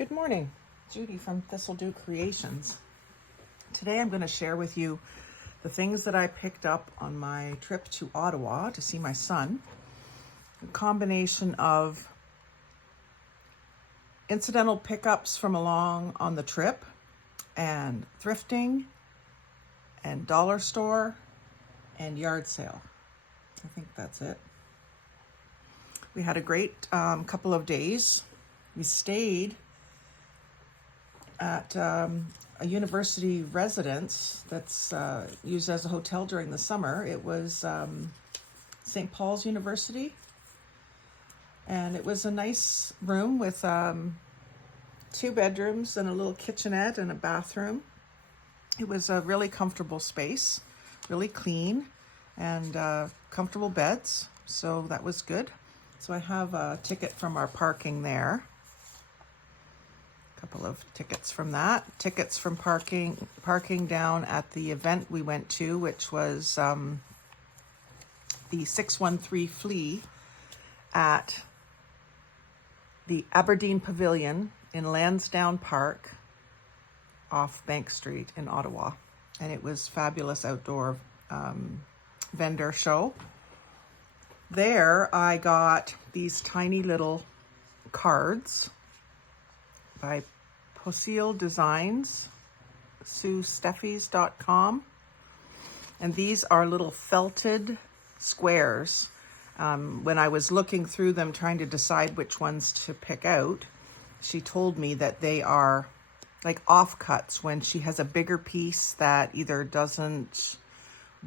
Good morning, Judy from Thistledew Creations. Today I'm going to share with you the things that I picked up on my trip to Ottawa to see my son. A combination of incidental pickups from along on the trip and thrifting and dollar store and yard sale. I think that's it. We had a great couple of days. We stayed at a university residence that's used as a hotel during the summer. It was St. Paul's University, and it was a nice room with 2 bedrooms and a little kitchenette and a bathroom. It was a really comfortable space, really clean, and comfortable beds, so that was good. So I have a ticket from our parking there. Couple of tickets from that. Tickets from parking down at the event we went to, which was the 613 Flea at the Aberdeen Pavilion in Lansdowne Park off Bank Street in Ottawa. And it was fabulous outdoor vendor show. There I got these tiny little cards by Posile Designs, SueSteffies.com. And these are little felted squares. When I was looking through them, trying to decide which ones to pick out, she told me that they are like offcuts when she has a bigger piece that either doesn't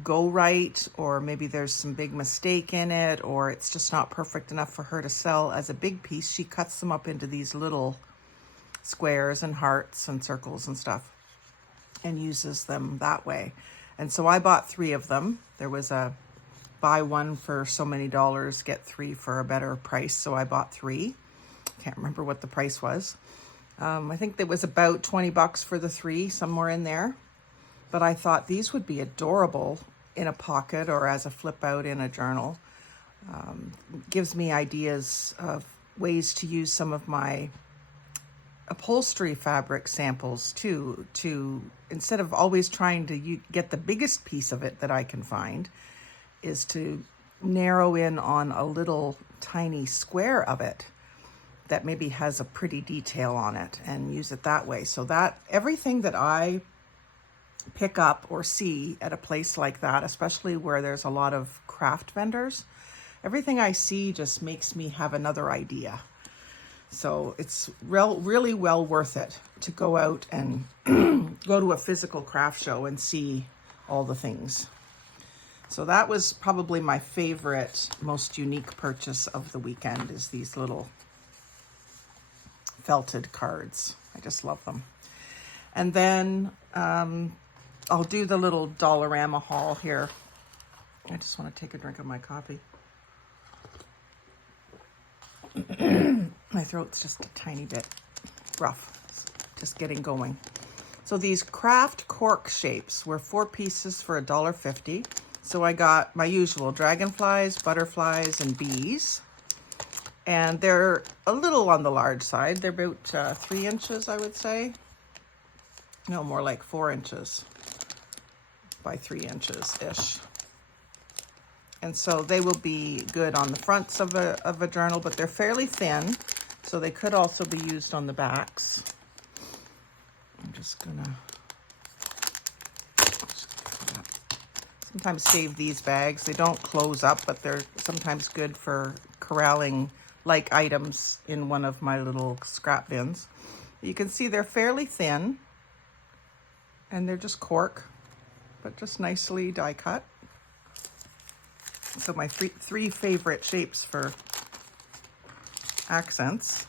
go right, or maybe there's some big mistake in it, or it's just not perfect enough for her to sell as a big piece. She cuts them up into these little squares and hearts and circles and stuff and uses them that way. And so I bought 3 of them. There was a buy 1 for so many dollars, get 3 for a better price. So I bought 3. Can't remember what the price was. I think it was about $20 for the 3, somewhere in there. But I thought these would be adorable in a pocket or as a flip out in a journal. Gives me ideas of ways to use some of my upholstery fabric samples too, to instead of always trying to get the biggest piece of it that I can find, is to narrow in on a little tiny square of it that maybe has a pretty detail on it and use it that way. So that everything that I pick up or see at a place like that, especially where there's a lot of craft vendors, everything I see just makes me have another idea. So it's really well worth it to go out and go to a physical craft show and see all the things. So that was probably my favorite, most unique purchase of the weekend, is these little felted cards. I just love them. And then I'll do the little Dollarama haul here. I just want to take a drink of my coffee. My throat's just a tiny bit rough, just getting going. So these craft cork shapes were 4 pieces for $1.50. So I got my usual dragonflies, butterflies, and bees. And they're a little on the large side. They're about 3 inches, I would say. No, more like 4 inches by 3 inches-ish. And so they will be good on the fronts of a journal, but they're fairly thin, so they could also be used on the backs. I'm just gonna sometimes save these bags. They don't close up, but they're sometimes good for corralling like items in one of my little scrap bins. You can see they're fairly thin, and they're just cork, but just nicely die cut. So my 3 favorite shapes for accents: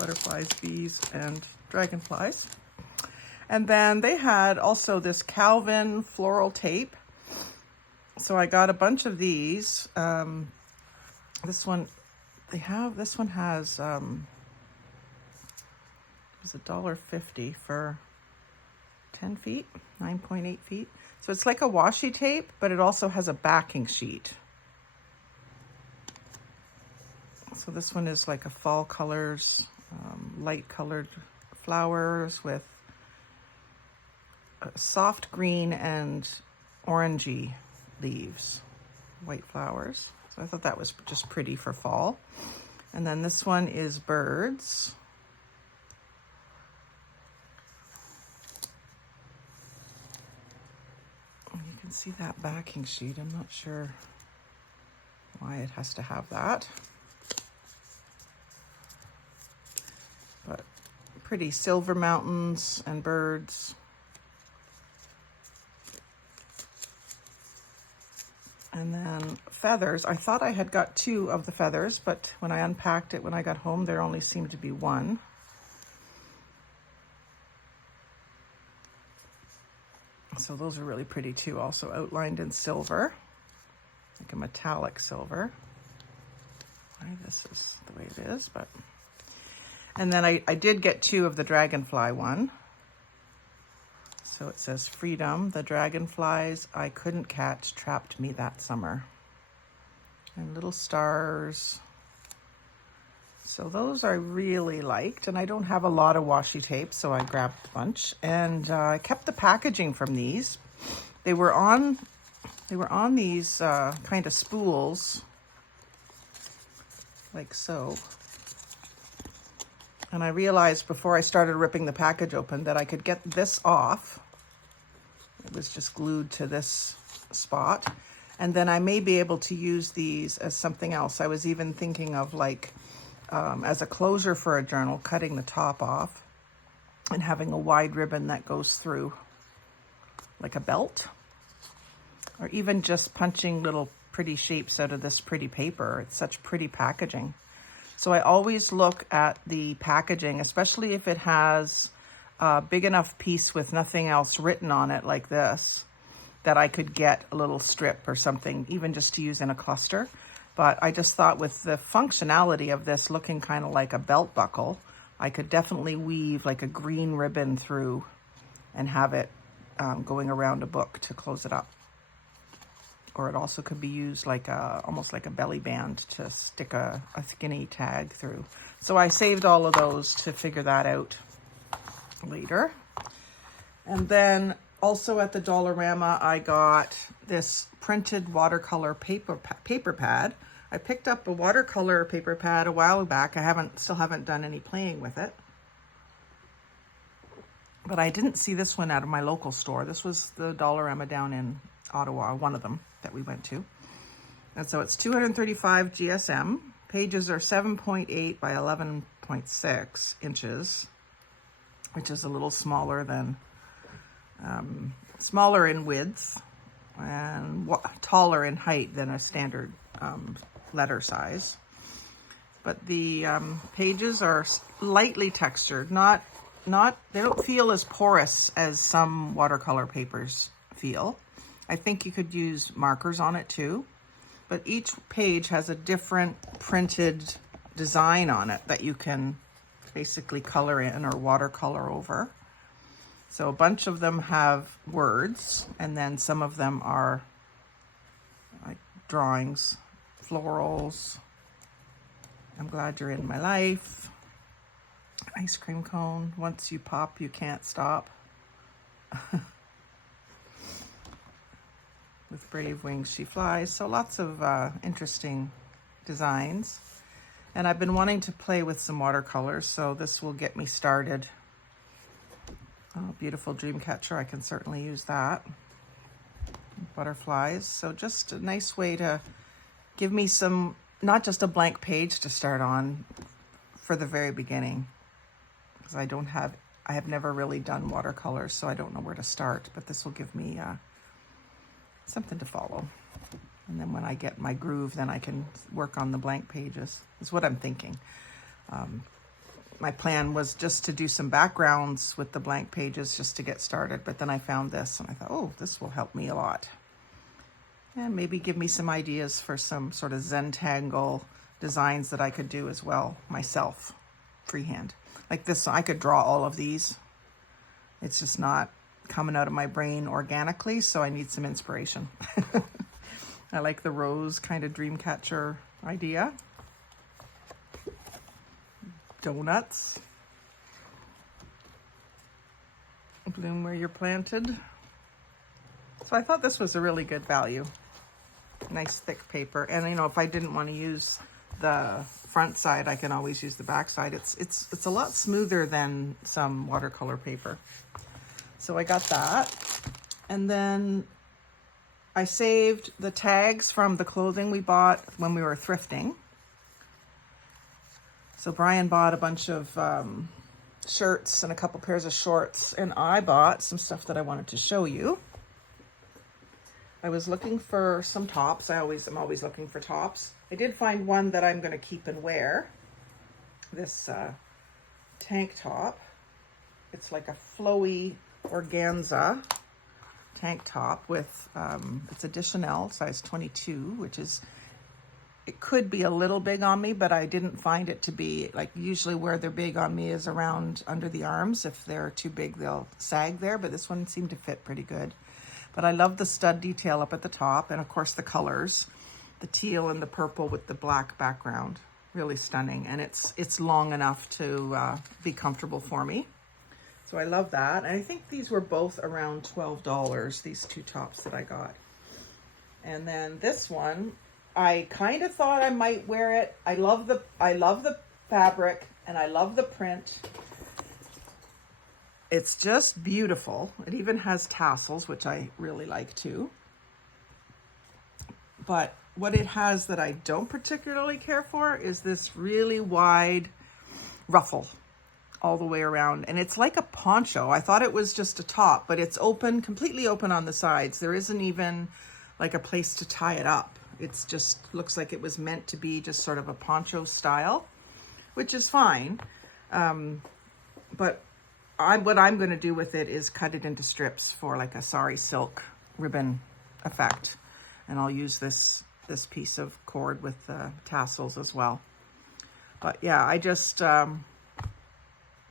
butterflies, bees, and dragonflies. And then they had also this Calvin floral tape. So I got a bunch of these. This one has, it was $1.50 for 10 feet, 9.8 feet. So it's like a washi tape, but it also has a backing sheet. So this one is like a fall colors light colored flowers with soft green and orangey leaves, white flowers. So I thought that was just pretty for fall. And then this one is birds. You can see that backing sheet. I'm not sure why it has to have that. But pretty silver mountains and birds. And then feathers. I thought I had got 2 of the feathers, but when I unpacked it when I got home, there only seemed to be 1. So those are really pretty too, also outlined in silver, like a metallic silver. Why this is the way it is, but... And then I did get 2 of the dragonfly one. So it says, freedom, the dragonflies I couldn't catch trapped me that summer. And little stars. So those I really liked, and I don't have a lot of washi tape, so I grabbed a bunch. And I kept the packaging from these. They were on these kind of spools, like so. And I realized before I started ripping the package open that I could get this off. It was just glued to this spot. And then I may be able to use these as something else. I was even thinking of like, as a closure for a journal, cutting the top off and having a wide ribbon that goes through like a belt. Or even just punching little pretty shapes out of this pretty paper. It's such pretty packaging. So I always look at the packaging, especially if it has a big enough piece with nothing else written on it like this, that I could get a little strip or something, even just to use in a cluster. But I just thought with the functionality of this looking kind of like a belt buckle, I could definitely weave like a green ribbon through and have it going around a book to close it up. Or it also could be used like almost like a belly band to stick a skinny tag through. So I saved all of those to figure that out later. And then also at the Dollarama, I got this printed watercolor paper pad. I picked up a watercolor paper pad a while back. I still haven't done any playing with it. But I didn't see this one out of my local store. This was the Dollarama down in Ottawa, one of them that we went to. And so it's 235 GSM. Pages are 7.8 by 11.6 inches, which is a little smaller than, smaller in width and taller in height than a standard letter size. But the pages are lightly textured, they don't feel as porous as some watercolor papers feel. I think you could use markers on it too, but each page has a different printed design on it that you can basically color in or watercolor over. So a bunch of them have words, and then some of them are like drawings, florals, I'm glad you're in my life, ice cream cone, once you pop, you can't stop. With brave wings she flies. So lots of interesting designs. And I've been wanting to play with some watercolors, so this will get me started. Oh, beautiful dream catcher, I can certainly use that. Butterflies, so just a nice way to give me some, not just a blank page to start on for the very beginning. Because I have never really done watercolors, so I don't know where to start, but this will give me something to follow. And then when I get my groove, then I can work on the blank pages, is what I'm thinking. My plan was just to do some backgrounds with the blank pages just to get started, but then I found this and I thought, oh, this will help me a lot. And maybe give me some ideas for some sort of Zentangle designs that I could do as well myself, freehand. Like this, I could draw all of these. It's just not coming out of my brain organically, so I need some inspiration. I like the rose kind of dream catcher idea. Donuts. bloom where you're planted. So I thought this was a really good value. Nice thick paper. And you know, if I didn't want to use the front side, I can always use the back side. It's a lot smoother than some watercolor paper. So I got that. And then I saved the tags from the clothing we bought when we were thrifting. So Brian bought a bunch of shirts and a couple pairs of shorts, and I bought some stuff that I wanted to show you. I was looking for some tops. I'm always looking for tops. I did find one that I'm going to keep and wear. This tank top. It's like a flowy organza tank top with, it's a de Chanel size 22, which is, it could be a little big on me, but I didn't find it to be, like usually where they're big on me is around under the arms. If they're too big, they'll sag there, but this one seemed to fit pretty good. But I love the stud detail up at the top, and of course the colors, the teal and the purple with the black background, really stunning. And it's long enough to be comfortable for me. So I love that. And I think these were both around $12, these two tops that I got. And then this one, I kind of thought I might wear it. I love the fabric and I love the print. It's just beautiful. It even has tassels, which I really like too. But what it has that I don't particularly care for is this really wide ruffle all the way around. And it's like a poncho. I thought it was just a top, but it's open, completely open on the sides. There isn't even like a place to tie it up. It's just looks like it was meant to be just sort of a poncho style, which is fine. But what I'm going to do with it is cut it into strips for like a sari silk ribbon effect. And I'll use this piece of cord with the tassels as well. But yeah,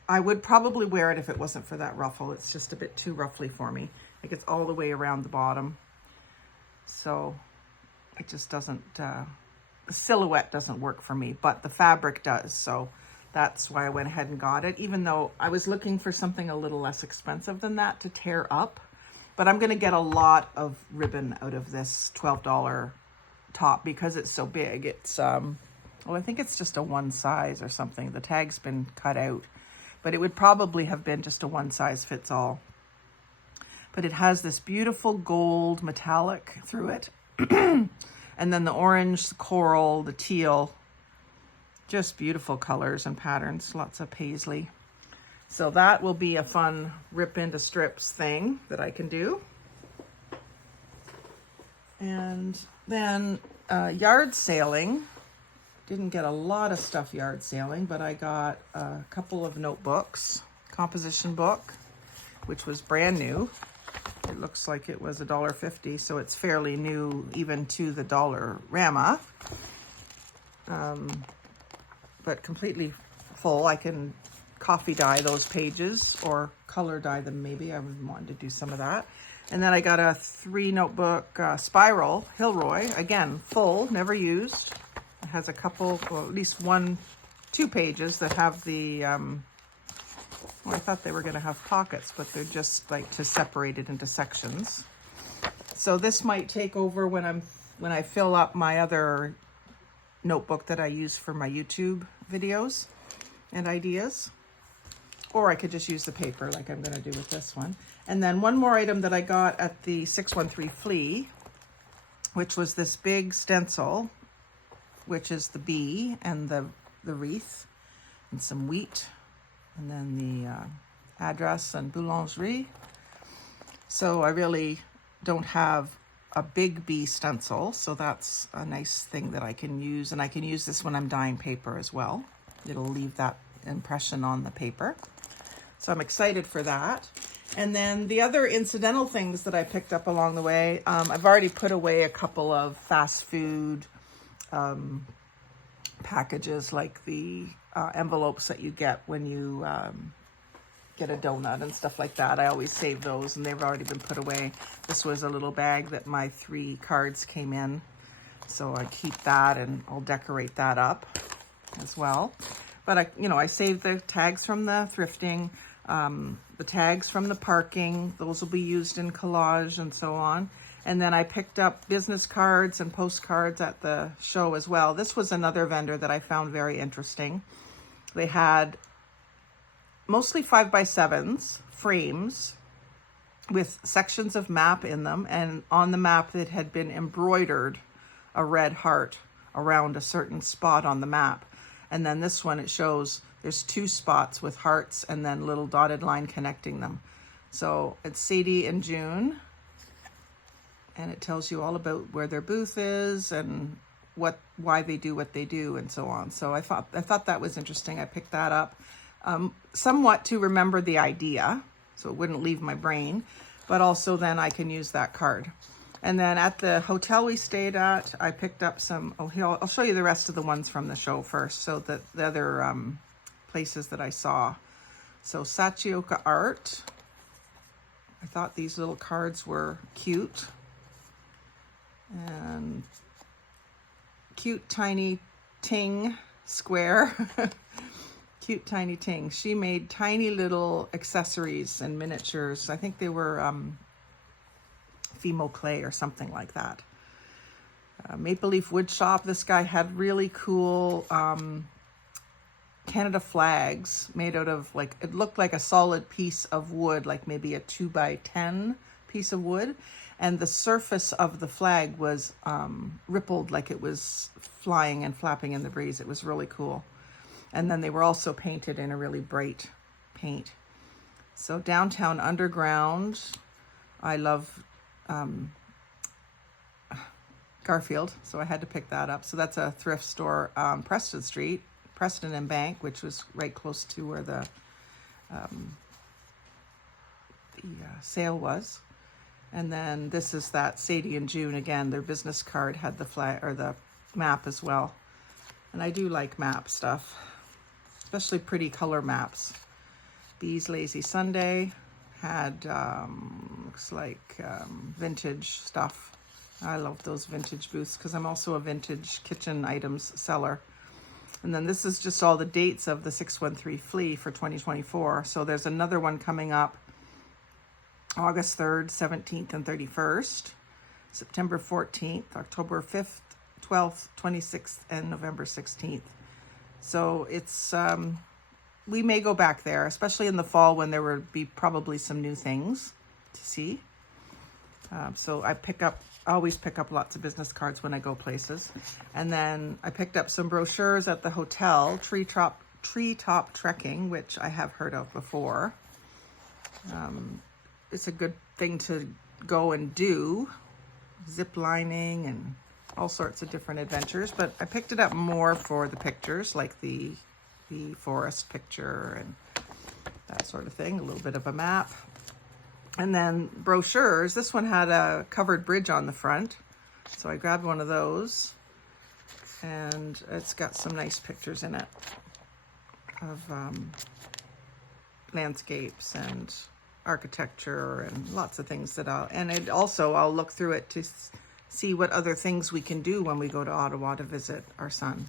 I would probably wear it if it wasn't for that ruffle. It's just a bit too ruffly for me. Like it's all the way around the bottom. So it just doesn't, the silhouette doesn't work for me, but the fabric does. So that's why I went ahead and got it, even though I was looking for something a little less expensive than that to tear up. But I'm going to get a lot of ribbon out of this $12 top because it's so big. It's, well, I think it's just a one size or something. The tag's been cut out, but it would probably have been just a one size fits all. But it has this beautiful gold metallic through it. And then the orange, the coral, the teal, just beautiful colors and patterns, lots of paisley. So that will be a fun rip into strips thing that I can do. And then yard sailing. Didn't get a lot of stuff yard sailing, but I got a couple of notebooks, composition book, which was brand new. It looks like it was $1.50, so it's fairly new even to the Dollarama. But completely full. I can coffee dye those pages or color dye them maybe. I would want to do some of that. And then I got a 3 notebook spiral, Hilroy, again, full, never used. It has a couple, well, at least 2 pages that have the, well, I thought they were going to have pockets, but they're just like to separate it into sections. So this might take over when I fill up my other notebook that I use for my YouTube videos and ideas. Or I could just use the paper like I'm going to do with this one. And then one more item that I got at the 613 Flea, which was this big stencil, which is the bee and the wreath and some wheat. And then the address and boulangerie. So I really don't have a big bee stencil, so that's a nice thing that I can use. And I can use this when I'm dyeing paper as well. It'll leave that impression on the paper. So I'm excited for that. And then the other incidental things that I picked up along the way, I've already put away a couple of fast food packages, like the envelopes that you get when you get a donut and stuff like that. I always save those, and they've already been put away. This was a little bag that my 3 cards came in, so I keep that and I'll decorate that up as well. But I saved the tags from the thrifting. The tags from the parking, those will be used in collage and so on. And then I picked up business cards and postcards at the show as well. This was another vendor that I found very interesting. They had mostly 5x7s, frames with sections of map in them. And on the map, it had been embroidered a red heart around a certain spot on the map. And then this one, it shows there's 2 spots with hearts and then little dotted line connecting them. So it's Sadie and June. And it tells you all about where their booth is and why they do what they do and so on. So I thought that was interesting. I picked that up somewhat to remember the idea, so it wouldn't leave my brain, but also then I can use that card. And then at the hotel we stayed at, I picked up some. Oh, here I'll show you the rest of the ones from the show first. So the other places that I saw. So Sachioka Art. I thought these little cards were cute. And cute tiny Ting square. Cute tiny Ting. She made tiny little accessories and miniatures. I think they were Fimo clay or something like that. Maple Leaf Wood Shop. This guy had really cool Canada flags made out of, like, it looked like a solid piece of wood, like maybe a 2x10 piece of wood. And the surface of the flag was rippled like it was flying and flapping in the breeze. It was really cool. And then they were also painted in a really bright paint. So Downtown Underground, I love Garfield, so I had to pick that up. So that's a thrift store, Preston Street, Preston and Bank, which was right close to where the sale was. And then this is that Sadie and June again. Their business card had the flag or the map as well. And I do like map stuff, especially pretty color maps. Bee's Lazy Sunday had looks like vintage stuff. I love those vintage booths because I'm also a vintage kitchen items seller. And then this is just all the dates of the 613 Flea for 2024. So there's another one coming up August 3rd, 17th, and 31st, September 14th, October 5th, 12th, 26th, and November 16th. So it's, we may go back there, especially in the fall when there would be probably some new things to see. So I always pick up lots of business cards when I go places. And then I picked up some brochures at the hotel, Treetop Trekking, which I have heard of before. It's a good thing to go and do, zip lining and all sorts of different adventures, but I picked it up more for the pictures, like the forest picture and that sort of thing, a little bit of a map. And then brochures, this one had a covered bridge on the front, so I grabbed one of those, and it's got some nice pictures in it of landscapes and architecture and lots of things that I'll look through it to see what other things we can do when we go to Ottawa to visit our son.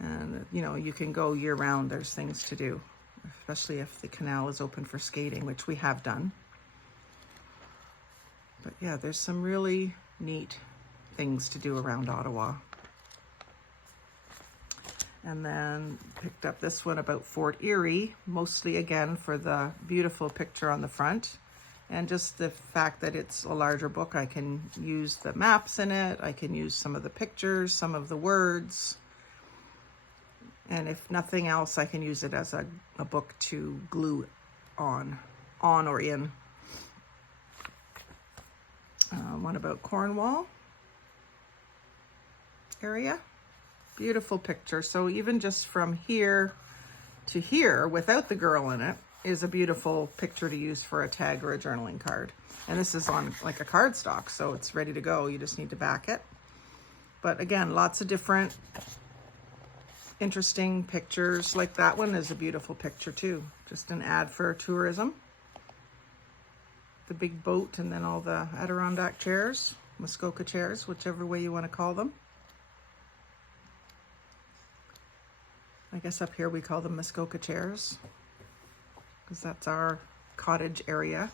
And you can go year round. There's things to do, especially if the canal is open for skating, which we have done. But yeah, there's some really neat things to do around Ottawa. And then picked up this one about Fort Erie, mostly again for the beautiful picture on the front. And just the fact that it's a larger book, I can use the maps in it. I can use some of the pictures, some of the words. And if nothing else, I can use it as a book to glue on or in. One about Cornwall area. Beautiful picture. So even just from here to here without the girl in it is a beautiful picture to use for a tag or a journaling card. And this is on like a cardstock, so it's ready to go. You just need to back it. But again, lots of different interesting pictures. Like that one is a beautiful picture too. Just an ad for tourism. The big boat and then all the Adirondack chairs, Muskoka chairs, whichever way you want to call them. I guess up here we call them Muskoka chairs. because that's our cottage area.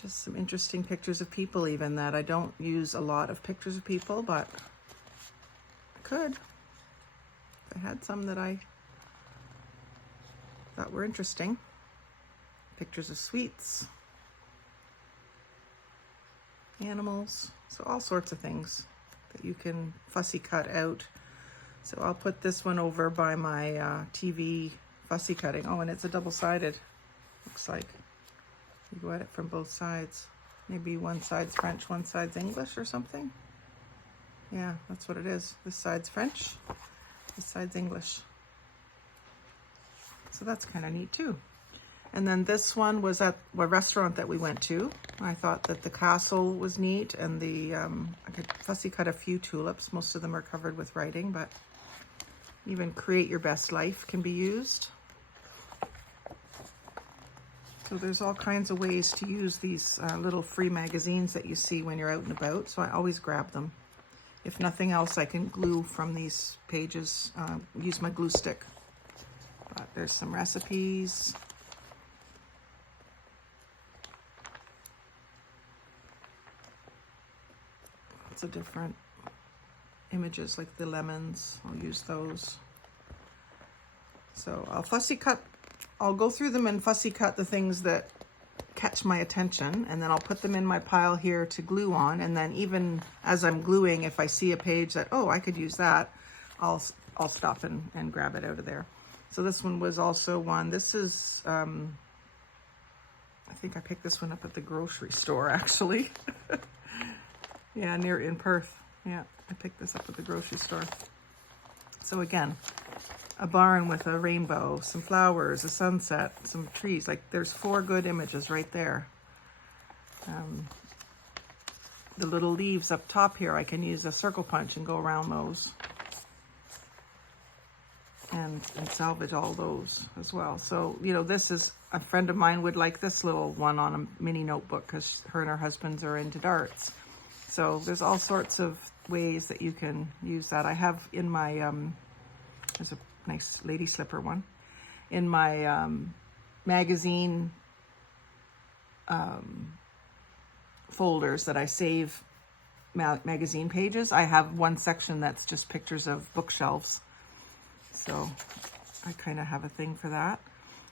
Just some interesting pictures of people, even that I don't use a lot of pictures of people, but I could. I had some that I thought were interesting. Pictures of sweets, animals, so all sorts of things that you can fussy cut out. So I'll put this one over by my TV fussy cutting. Oh, and it's a double-sided, looks like. You go at it from both sides. Maybe one side's French, one side's English or something. Yeah, that's what it is. This side's French, this side's English. So that's kind of neat too. And then this one was at a restaurant that we went to. I thought that the castle was neat, and the I could fussy cut a few tulips. Most of them are covered with writing, but even Create Your Best Life can be used. So there's all kinds of ways to use these little free magazines that you see when you're out and about. So I always grab them. If nothing else, I can glue from these pages, use my glue stick. But there's some recipes. Lots of different images, like the lemons. I'll use those. So I'll go through them and fussy cut the things that catch my attention, and then I'll put them in my pile here to glue on. And then even as I'm gluing, if I see a page that, oh, I could use that, I'll stop and grab it out of there. So this one was also one. This is, I think I picked this one up at the grocery store, actually. Yeah, in Perth. Yeah, I picked this up at the grocery store. So again, a barn with a rainbow, some flowers, a sunset, some trees. Like, there's 4 good images right there. The little leaves up top here, I can use a circle punch and go around those. And salvage all those as well. So, you know, this is, a friend of mine would like this little one on a mini notebook because her and her husbands are into darts. So there's all sorts of ways that you can use that. I have in my, there's a nice lady slipper one. In my magazine folders that I save magazine pages, I have one section that's just pictures of bookshelves. So I kind of have a thing for that.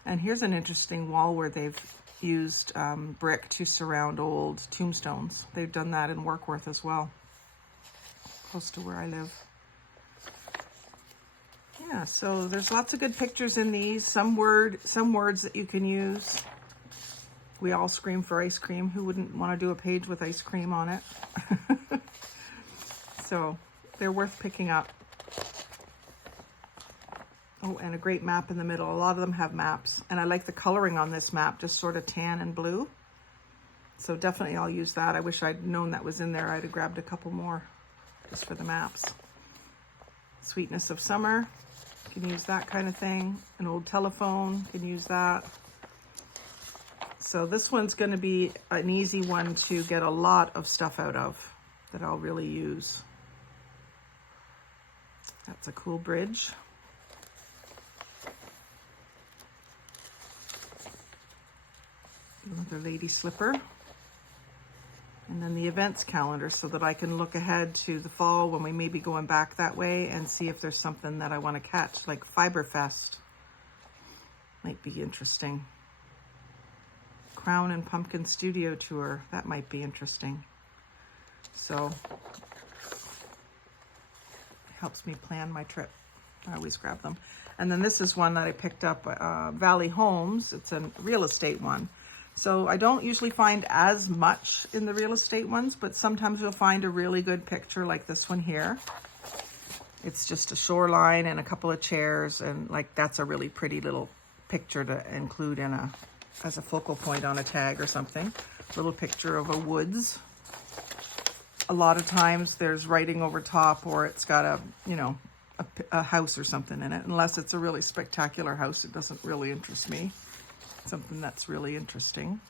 And here's an interesting wall where they've used brick to surround old tombstones. They've done that in Warkworth as well, close to where I live. Yeah, so there's lots of good pictures in these. Some words that you can use. We all scream for ice cream. Who wouldn't want to do a page with ice cream on it? So they're worth picking up. Oh, and a great map in the middle. A lot of them have maps. And I like the coloring on this map, just sort of tan and blue. So definitely I'll use that. I wish I'd known that was in there. I'd have grabbed a couple more just for the maps. Sweetness of Summer. You can use that kind of thing. An old telephone, you can use that. So this one's going to be an easy one to get a lot of stuff out of that I'll really use. That's a cool bridge. Another lady slipper. And then the events calendar so that I can look ahead to the fall when we may be going back that way and see if there's something that I want to catch, like Fiberfest. Might be interesting. Crown and Pumpkin Studio Tour. That might be interesting. So it helps me plan my trip. I always grab them. And then this is one that I picked up, Valley Homes. It's a real estate one. So I don't usually find as much in the real estate ones, but sometimes you'll find a really good picture like this one here. It's just a shoreline and a couple of chairs, and like that's a really pretty little picture to include in as a focal point on a tag or something. Little picture of a woods. A lot of times there's writing over top, or it's got a house or something in it. Unless it's a really spectacular house, it doesn't really interest me. Something that's really interesting.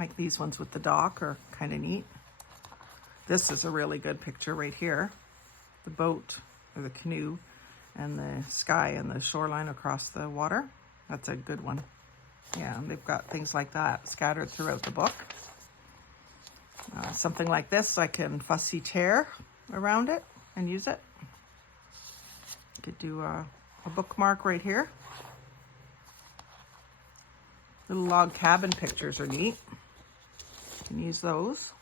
Like these ones with the dock are kind of neat. This is a really good picture right here. The boat or the canoe and the sky and the shoreline across the water. That's a good one. Yeah, and they've got things like that scattered throughout the book. Something like this, I can fussy tear around it and use it. Could do a bookmark right here. Little log cabin pictures are neat. You can use those.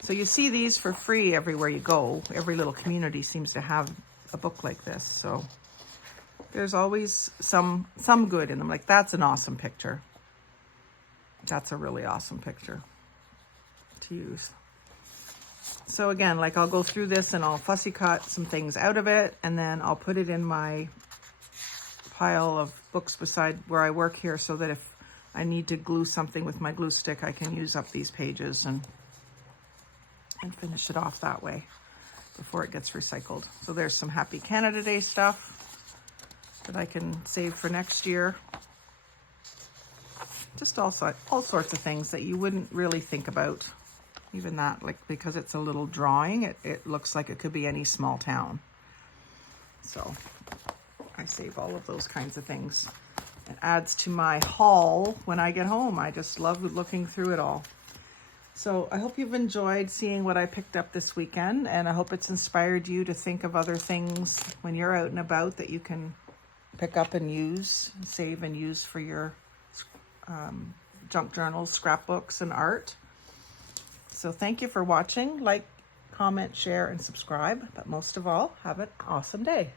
So you see these for free everywhere you go. Every little community seems to have a book like this. So there's always some good in them. Like, that's an awesome picture. That's a really awesome picture to use. So again, like, I'll go through this and I'll fussy cut some things out of it, and then I'll put it in my pile of books beside where I work here, so that if I need to glue something with my glue stick, I can use up these pages and finish it off that way before it gets recycled. So there's some Happy Canada Day stuff that I can save for next year. Just all sorts of things that you wouldn't really think about. Even that, like, because it's a little drawing, it looks like it could be any small town. So I save all of those kinds of things. It adds to my haul when I get home. I just love looking through it all. So I hope you've enjoyed seeing what I picked up this weekend, and I hope it's inspired you to think of other things when you're out and about that you can pick up and use, save and use for your junk journals, scrapbooks, and art. So thank you for watching. Like, comment, share, and subscribe. But most of all, have an awesome day.